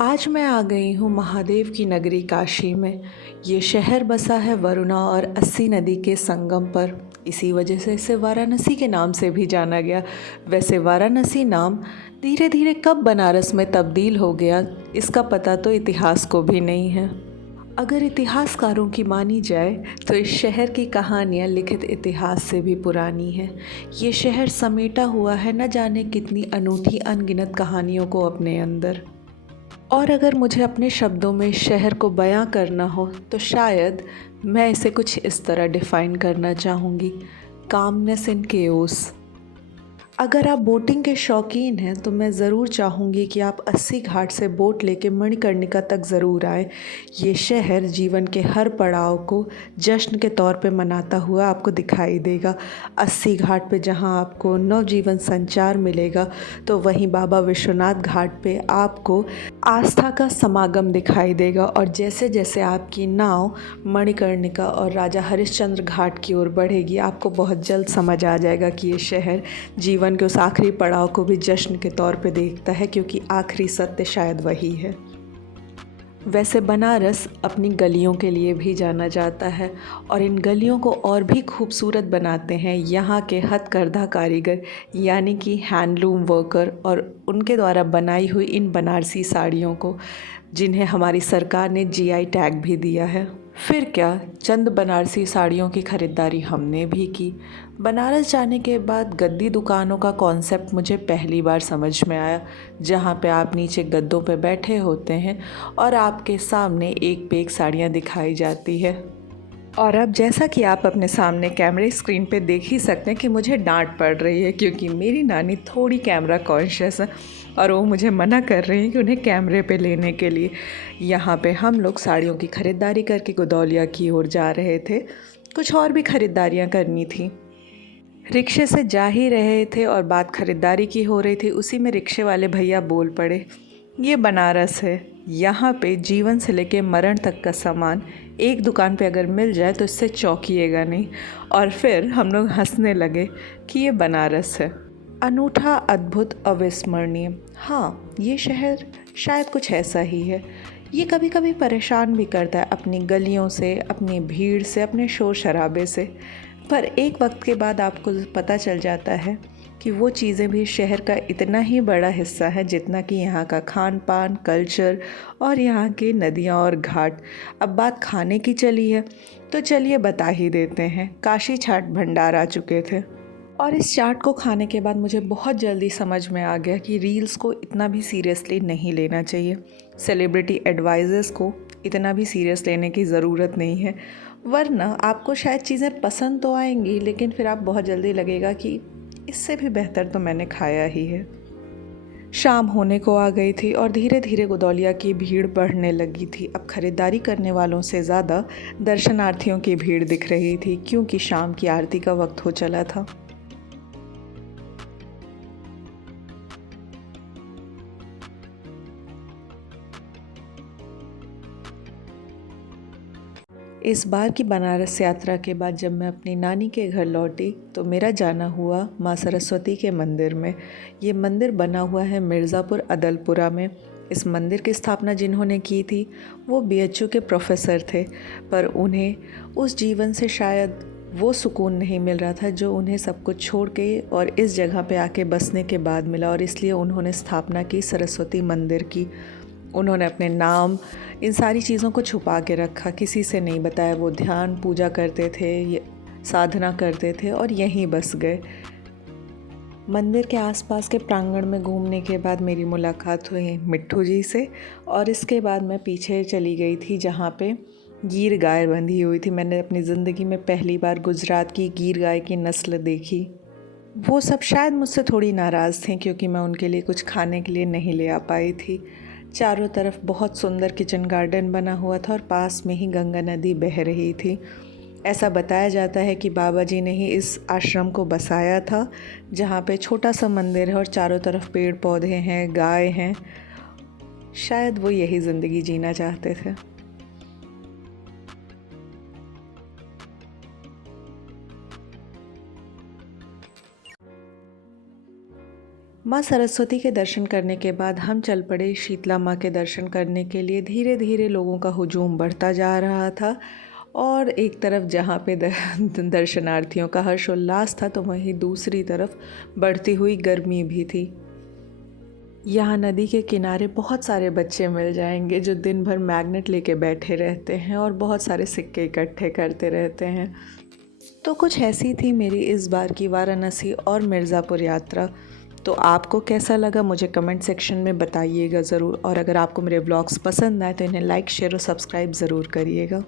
आज मैं आ गई हूँ महादेव की नगरी काशी में। ये शहर बसा है वरुणा और अस्सी नदी के संगम पर। इसी वजह से इसे वाराणसी के नाम से भी जाना गया। वैसे वाराणसी नाम धीरे धीरे कब बनारस में तब्दील हो गया, इसका पता तो इतिहास को भी नहीं है। अगर इतिहासकारों की मानी जाए तो इस शहर की कहानियाँ लिखित इतिहास से भी पुरानी है। ये शहर समेटा हुआ है न जाने कितनी अनूठी अनगिनत कहानियों को अपने अंदर। और अगर मुझे अपने शब्दों में इस शहर को बयां करना हो तो शायद मैं इसे कुछ इस तरह डिफ़ाइन करना चाहूँगी: कामनेस इन केओस। अगर आप बोटिंग के शौकीन हैं तो मैं ज़रूर चाहूँगी कि आप अस्सी घाट से बोट लेके मणिकर्णिका तक ज़रूर आएँ। ये शहर जीवन के हर पड़ाव को जश्न के तौर पे मनाता हुआ आपको दिखाई देगा। अस्सी घाट पे जहाँ आपको नवजीवन संचार मिलेगा, तो वहीं बाबा विश्वनाथ घाट पे आपको आस्था का समागम दिखाई देगा। और जैसे जैसे आपकी नाव मणिकर्णिका और राजा हरिश्चंद्र घाट की ओर बढ़ेगी, आपको बहुत जल्द समझ आ जाएगा कि ये शहर जीवन के उस आखिरी पड़ाव को भी जश्न के तौर पे देखता है, क्योंकि आखिरी सत्य शायद वही है। वैसे बनारस अपनी गलियों के लिए भी जाना जाता है, और इन गलियों को और भी खूबसूरत बनाते हैं यहाँ के हथकरघा कारीगर, यानी कि हैंडलूम वर्कर, और उनके द्वारा बनाई हुई इन बनारसी साड़ियों को, जिन्हें हमारी सरकार ने जीआई टैग भी दिया है। फिर क्या, चंद बनारसी साड़ियों की ख़रीदारी हमने भी की। बनारस जाने के बाद गद्दी दुकानों का कॉन्सेप्ट मुझे पहली बार समझ में आया, जहाँ पे आप नीचे गद्दों पे बैठे होते हैं और आपके सामने एक पे एक साड़ियाँ दिखाई जाती है। और अब जैसा कि आप अपने सामने कैमरे स्क्रीन पे देख ही सकते हैं कि मुझे डांट पड़ रही है, क्योंकि मेरी नानी थोड़ी कैमरा कॉन्शियस है और वो मुझे मना कर रही हैं कि उन्हें कैमरे पे लेने के लिए। यहाँ पे हम लोग साड़ियों की ख़रीदारी करके गुदौलिया की ओर जा रहे थे। कुछ और भी ख़रीदारियाँ करनी थी। रिक्शे से जा ही रहे थे और बात ख़रीदारी की हो रही थी। उसी में रिक्शे वाले भैया बोल पड़े, ये बनारस है, यहाँ पे जीवन से लेके मरण तक का सामान एक दुकान पे अगर मिल जाए तो इससे चौंकिएगा नहीं। और फिर हम लोग हंसने लगे कि ये बनारस है, अनूठा, अद्भुत, अविस्मरणीय। हाँ, ये शहर शायद कुछ ऐसा ही है। ये कभी कभी परेशान भी करता है अपनी गलियों से, अपनी भीड़ से, अपने शोर शराबे से। पर एक वक्त के बाद आपको पता चल जाता है कि वो चीज़ें भी शहर का इतना ही बड़ा हिस्सा है जितना कि यहाँ का खान पान, कल्चर और यहाँ की नदियाँ और घाट। अब बात खाने की चली है तो चलिए बता ही देते हैं, काशी चाट भंडार आ चुके थे। और इस चाट को खाने के बाद मुझे बहुत जल्दी समझ में आ गया कि रील्स को इतना भी सीरियसली नहीं लेना चाहिए। सेलिब्रिटी एडवाइजर्स को इतना भी सीरियस लेने की ज़रूरत नहीं है, वरना आपको शायद चीज़ें पसंद तो आएंगी, लेकिन फिर आप बहुत जल्दी लगेगा कि इससे भी बेहतर तो मैंने खाया ही है। शाम होने को आ गई थी और धीरे धीरे गुदौलिया की भीड़ बढ़ने लगी थी। अब खरीदारी करने वालों से ज़्यादा दर्शनार्थियों की भीड़ दिख रही थी, क्योंकि शाम की आरती का वक्त हो चला था। इस बार की बनारस यात्रा के बाद जब मैं अपनी नानी के घर लौटी तो मेरा जाना हुआ माँ सरस्वती के मंदिर में। ये मंदिर बना हुआ है मिर्ज़ापुर अदलपुरा में। इस मंदिर की स्थापना जिन्होंने की थी वो बीएचयू के प्रोफेसर थे, पर उन्हें उस जीवन से शायद वो सुकून नहीं मिल रहा था जो उन्हें सब कुछ छोड़ के और इस जगह पे आके बसने के बाद मिला, और इसलिए उन्होंने स्थापना की सरस्वती मंदिर की। उन्होंने अपने नाम, इन सारी चीज़ों को छुपा के रखा, किसी से नहीं बताया। वो ध्यान पूजा करते थे, साधना करते थे और यहीं बस गए। मंदिर के आसपास के प्रांगण में घूमने के बाद मेरी मुलाकात हुई मिट्ठू जी से, और इसके बाद मैं पीछे चली गई थी जहाँ पे गीर गाय बंधी हुई थी। मैंने अपनी ज़िंदगी में पहली बार गुजरात की गीर गाय की नस्ल देखी। वो सब शायद मुझसे थोड़ी नाराज़ थे क्योंकि मैं उनके लिए कुछ खाने के लिए नहीं ले आ पाई थी। चारों तरफ बहुत सुंदर किचन गार्डन बना हुआ था और पास में ही गंगा नदी बह रही थी। ऐसा बताया जाता है कि बाबा जी ने ही इस आश्रम को बसाया था, जहाँ पे छोटा सा मंदिर है और चारों तरफ पेड़ पौधे हैं, गाय हैं। शायद वो यही ज़िंदगी जीना चाहते थे। माँ सरस्वती के दर्शन करने के बाद हम चल पड़े शीतला माँ के दर्शन करने के लिए। धीरे धीरे लोगों का हुजूम बढ़ता जा रहा था और एक तरफ जहाँ पे दर्शनार्थियों का हर्षोल्लास था तो वहीं दूसरी तरफ बढ़ती हुई गर्मी भी थी। यहाँ नदी के किनारे बहुत सारे बच्चे मिल जाएंगे जो दिन भर मैग्नेट लेके बैठे रहते हैं और बहुत सारे सिक्के इकट्ठे करते रहते हैं। तो कुछ ऐसी थी मेरी इस बार की वाराणसी और मिर्ज़ापुर यात्रा। तो आपको कैसा लगा मुझे कमेंट सेक्शन में बताइएगा ज़रूर, और अगर आपको मेरे व्लॉग्स पसंद आए तो इन्हें लाइक शेयर और सब्सक्राइब ज़रूर करिएगा।